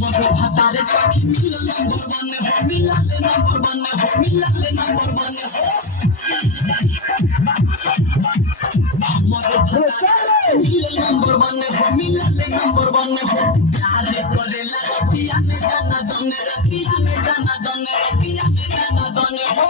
मगर हतारे साथी मिलल नंबर वन हो मिलल नंबर वन हो मिलल नंबर वन हो मगर हतारे मिलल नंबर वन हो मिलल नंबर वन हो प्यार करेला रतिया में गाना दने रतिया में गाना दने रतिया में गाना दने हो